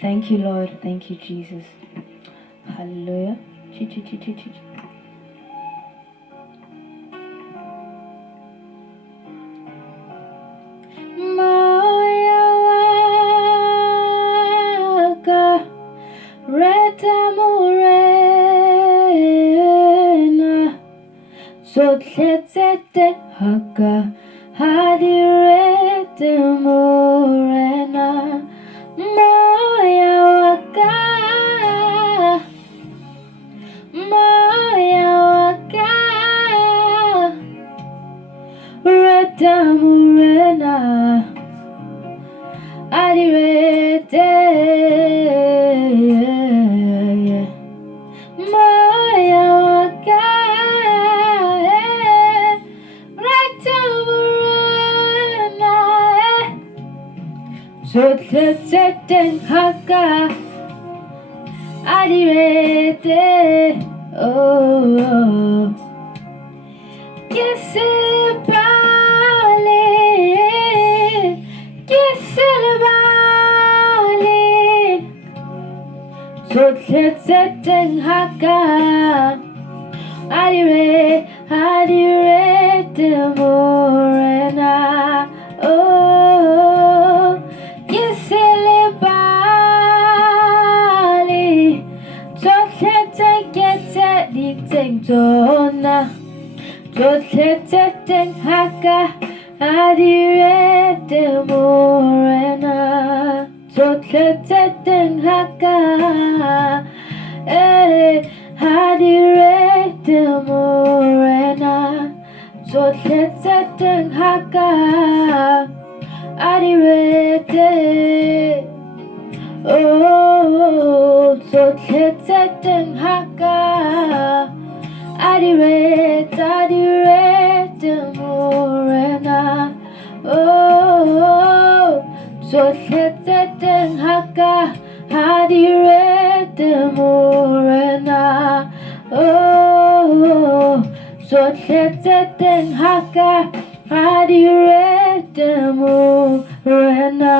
Thank you, Lord. Thank you, Jesus. Hallelujah. Moya waka, Reta Morena, Tsohle teng haka, direte Morena. Moya waka, Moya waka, Reta Morena, direte. Moya waka, Reta Morena, Tsohle teng haka, direte. Oh, kiss lebale, kiss lebale, Tsohle teng haka, direte Morena. Oh, kiss lebale, Tsohle teng tsona, Tsohle teng haka, direte Morena. Tsohle teng haka, direte Morena. Tsohle teng haka, direte. Oh, Tsohle teng haka, direte Morena. Oh, Tsohle teng haka, direte Morena. Oh, Tsohle teng haka, direte Morena.